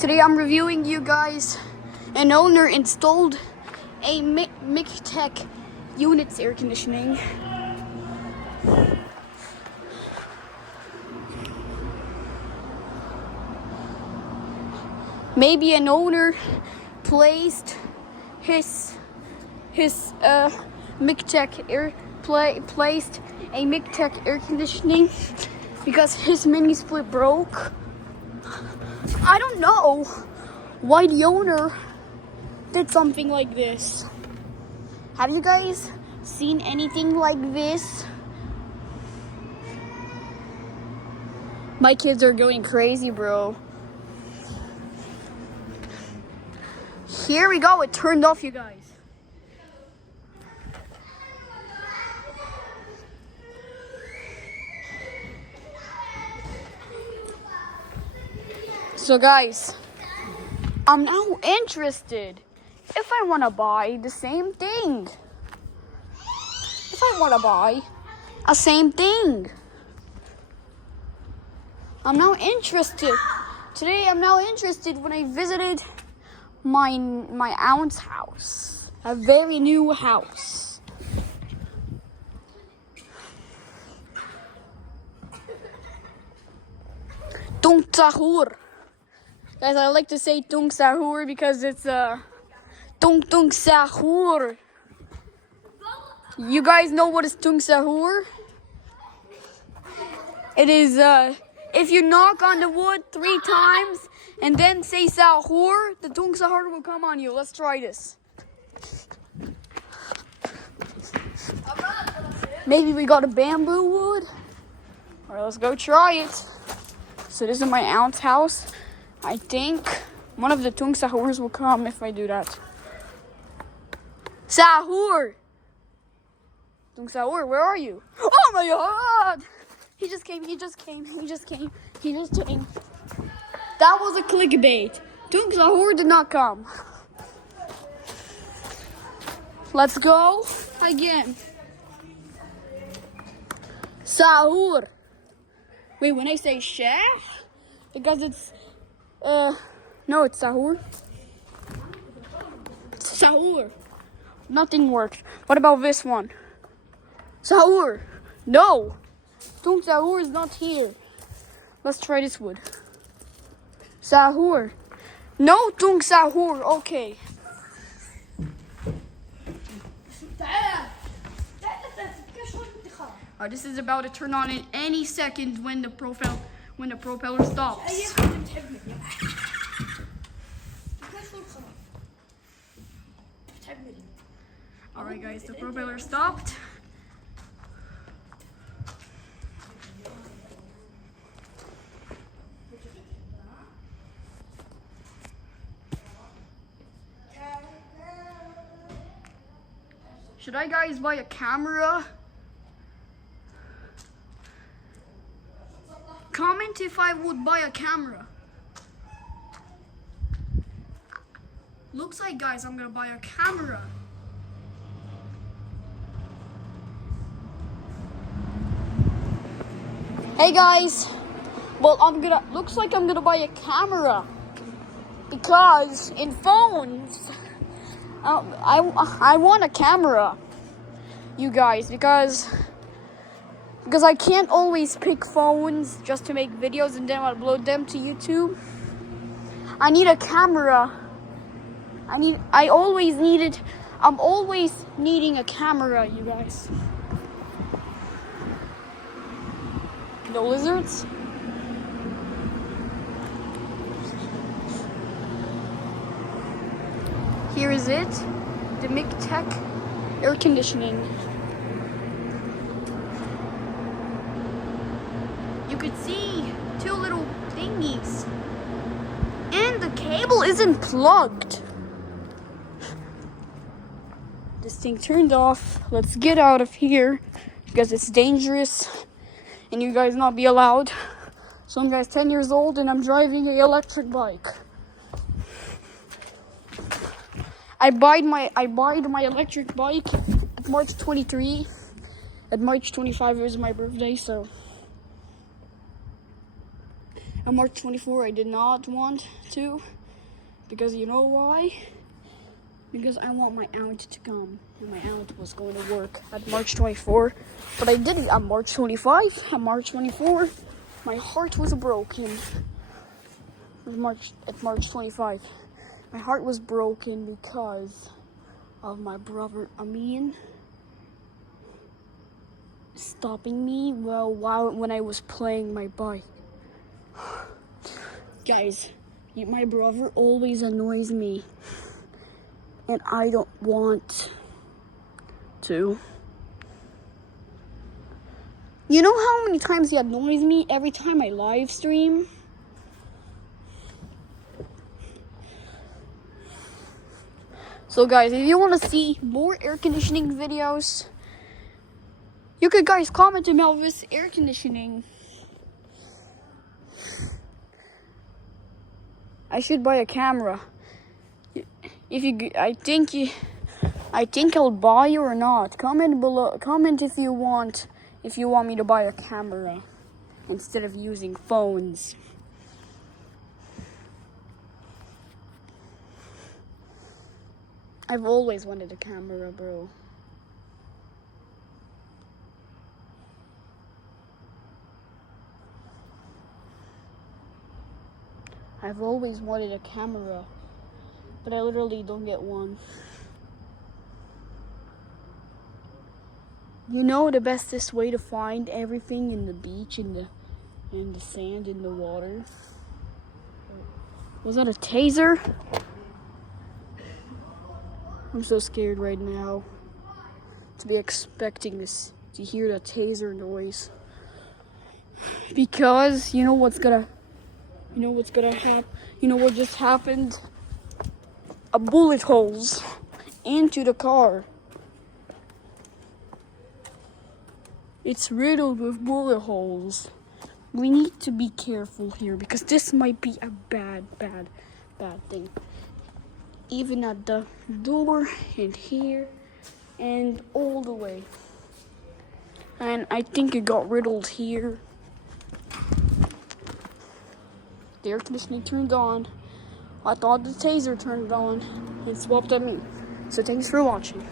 Today I'm reviewing you guys. An owner installed a McTech units air conditioning. Maybe an owner placed his McTech placed a McTech air conditioning because his mini split broke. I don't know why the owner did something like this. Have you guys seen anything like this? My kids are going crazy, bro. Here we go, it turned off, you guys. So guys, I'm now interested if I want to buy the same thing. If I want to buy a same thing. I'm now interested. Today I'm now interested when I visited my aunt's house. A very new house. Tung sahur. Guys, I like to say tung sahur because it's tung sahur. You guys know what is tung sahur? It is if you knock on the wood 3 times and then say sahur, the tung sahur will come on you. Let's try this. Maybe we got a bamboo wood. Alright, let's go try it. So this is my aunt's house. I think one of the tung sahurs will come if I do that. Sahur! Tung sahur, where are you? Oh my god! He just came. That was a clickbait. Tung sahur did not come. Let's go again. Sahur. Wait, when I say sheh, because it's no, it's sahur. Sahur. Nothing worked. What about this one? Sahur. No. Tung sahur is not here. Let's try this wood. Sahur. No tung sahur. Okay. This is about to turn on in any second when the propeller stops. Alright guys, the propeller stopped. Should I guys buy a camera? Comment if I would buy a camera. Looks like, guys, I'm gonna buy a camera. Hey guys, well looks like I'm gonna buy a camera because in phones, I want a camera, you guys, because I can't always pick phones just to make videos and then upload them to YouTube. I need a camera. I'm always needing a camera, you guys. The lizards. Here is it, the McTech air conditioning. You could see 2 little thingies. And the cable isn't plugged. This thing turned off. Let's get out of here because it's dangerous and you guys not be allowed. So I'm guys 10 years old and I'm driving an electric bike. I bought my electric bike at March 23. At March 25 it was my birthday, so On March 24, I did not want to, because you know why? Because I want my aunt to come, and my aunt was going to work at March 24, but I did it on March 25. On March 24, my heart was broken. At March 25, my heart was broken because of my brother Amin stopping me when I was playing my bike. Guys, my brother always annoys me, and I don't want to. You know how many times he annoys me every time I live stream? So guys, if you want to see more air conditioning videos, you could guys comment to Melvis air conditioning. I should buy a camera. I think I'll buy you or not. Comment below. Comment if you want me to buy a camera instead of using phones. I've always wanted a camera, bro. I've always wanted a camera, but I literally don't get one. You know the bestest way to find everything in the beach, in the sand, in the water? Was that a taser? I'm so scared right now to be expecting this, to hear the taser noise. Because you know what just happened? A bullet holes into the car. It's riddled with bullet holes. We need to be careful here because this might be a bad thing. Even at the door and here and all the way. And I think it got riddled here. The air conditioning turned on. I thought the taser turned on and swapped at me. So thanks for watching.